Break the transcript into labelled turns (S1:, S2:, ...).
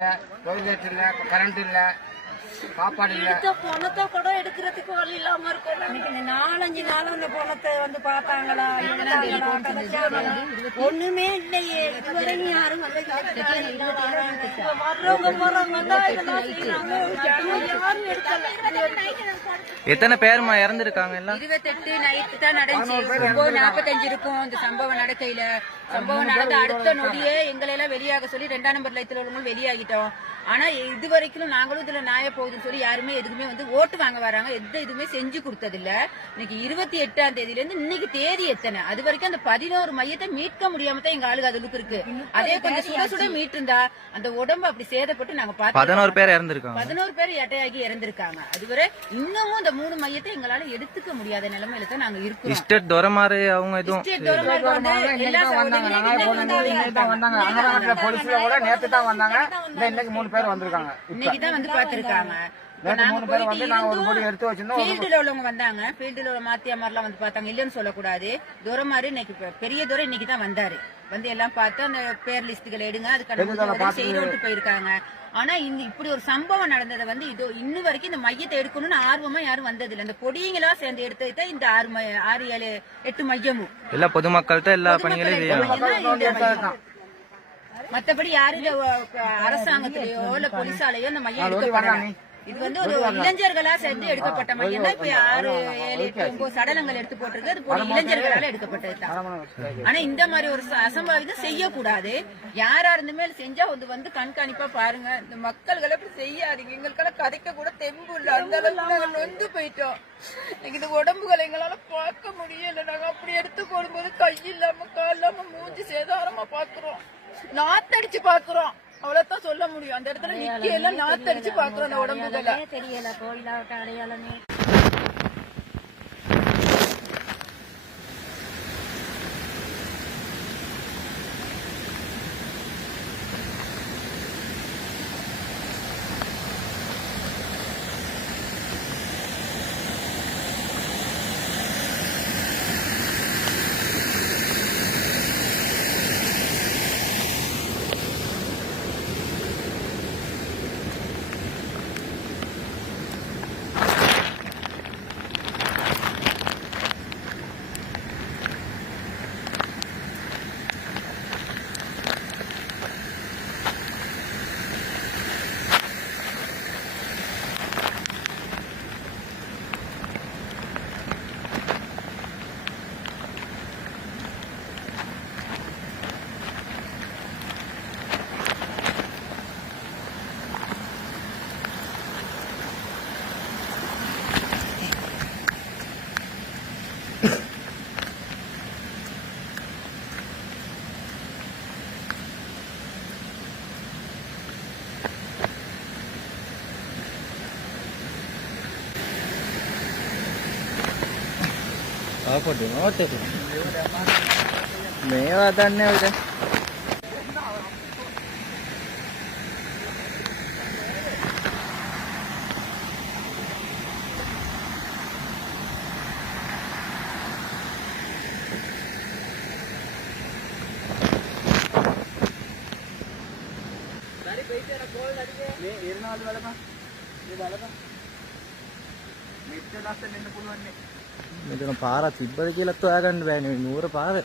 S1: Toilet இல்லை current இல்லை சாப்பாடு இல்லை.
S2: எடுத்த பணத்தை கூட எடுக்கிறதுக்கு வழி இல்லாம இருக்கும். இன்னைக்கு இந்த நாலஞ்சு நாள் அந்த பணத்தை வந்து பார்த்தாங்களா? ஒண்ணுமே இல்லையே. இதுவரையும் யாரும் வந்து வர்றவங்க போறவங்க தான் யாரும் எடுக்கல.
S3: எத்தனை பேருமா இறந்துருக்காங்க எல்லாம்?
S4: இருபத்தெட்டு நைட்டு தான் நடந்துச்சு. ஒன்பது நாற்பத்தஞ்சு இருக்கும். இந்த சம்பவம் நடக்கையில. சம்பவம் நடந்த அடுத்த நொடியே எங்களை எல்லாம் வெளியாக சொல்லி ரெண்டாம் நம்பர் லைத்துல உள்ளவங்க வெளியாகிட்டோம். ஆனா இது வரைக்கும் நாங்களும் இதுல நாய போகுதுன்னு சொல்லி யாருமே எதுக்குமே வந்து ஓட்டு வாங்க வராங்க. எந்த இதுவுமே செஞ்சு கொடுத்தது இல்ல இன்னைக்கு இருபத்தி எட்டாம் தேதியில இருந்து இன்னைக்கு தேதி எத்தனை? அது வரைக்கும் அந்த பதினோரு மையத்தை மீட்க முடியாம தான் எங்க ஆளுக அதுக்கு இருக்கு. அதே கொஞ்சம் சுட சுட மீட்டிருந்தா அந்த உடம்பு அப்படி சேதப்பட்டு நாங்க பார்த்தோம்
S3: பதினோரு பேர் இறந்துருக்காங்க.
S4: பதினோரு பேர் எட்டையாகி இறந்திருக்காங்க. அதுவரை இன்னமும் இந்த மூணு மையத்தை எங்களால எடுத்துக்க முடியாத நிலைமையில தான் நாங்க இருக்கோம்
S3: இஸ்டர் துரமாறு அவங்க எதுவும்
S1: வந்தாங்க. போலீஸ்ல கூட நேத்து தான் வந்தாங்க. இன்னைக்கு மூணு பேர் வந்திருக்காங்க.
S4: இன்னைக்கு தான் வந்து பாத்துருக்காங்க
S1: நேத்து மூணு பேர் வந்து நாங்க ஒரு பொடி எடுத்து வச்சிருந்தோம்.
S4: ஃபீல்டுல உள்ளவங்க வந்தாங்க. ஃபீல்டுல உள்ள மாத்தியாமாரெல்லாம் வந்து பார்த்தாங்க. இல்லைன்னு சொல்லக்கூடாது. இன்னைக்கு பெ- பெரிய தூரம் இன்னைக்கு தான் வந்தாரு. வந்து எல்லாம் பார்த்து அந்த பேர் லிஸ்ட்டுகள் எடுங்க. அதுக்கான உதவி செய்யறோட்டு போயிருக்காங்க. ஆனா இந்த இப்படி ஒரு சம்பவம் நடந்ததை வந்து இது இன்னும் வரைக்கும் இந்த மையத்தை எடுக்கணும்னு ஆர்வமா யாரும் வந்தது இல்ல இந்த பொடியங்களா சேர்ந்து எடுத்தது இந்த ஆறு ஆறு ஏழு எட்டு மையமும்.
S3: எல்லா பணிகளையும் செய்யணும்
S4: பொதுமக்கள் இந்த மையம். மத்தபடி யாரும் அரசாங்கத்திலயோ இல்ல போலீஸாலயோ இந்த மையம் எடுக்கப்படல. இது வந்து ஒரு இளைஞர்களா சேர்ந்து எடுக்கப்பட்ட மையம். தான் இப்ப ஆறு ஏழு எட்டு ஒன்பது சடலங்கள் எடுத்து போட்டிருக்கு. அது ஒரு இளைஞர்களால எடுக்கப்பட்டது தான். ஆனா இந்த மாதிரி ஒரு அசம்பாவிதம் செய்யக்கூடாது. யாரா இருந்துமே செஞ்சா அது வந்து கண்காணிப்பா பாருங்க. இந்த மக்கள்களை இப்படி செய்யாதீங்க. எங்களுக்கெல்லாம் கதைக்க கூட தெம்பு இல்ல. அந்த அளவுக்கு நாங்க நொந்து போயிட்டோம். இந்த உடம்புகளை எங்களால பார்க்க முடியல. நாங்க அப்படி எடுத்து போடும்போது கை இல்லாம கால் இல்லாம மூஞ்சி சேதாரமா பாக்குறோம் நாத்தடிச்சு பாக்குறோம் அவ்வளவுதான் சொல்ல முடியும். அந்த இடத்துல நிக்க எல்லாம் நாத்தடிச்சு பாக்குறோம் அந்த உடம்புகளை
S2: தெரியல. கோயிலாவட்ட அடையாளமே ආපොඩි නෝතේ
S3: මේවා දන්නේ නැහැ මේ ඉරනාල් බලපන්. මේ බලපන්. මෙච්චර ලස්සන වෙන්න පුළුවන් නේ. මෙතන පාරක් තිබ්බද කියලාත් හොයාගන්න බෑනේ මේ නුවර පාර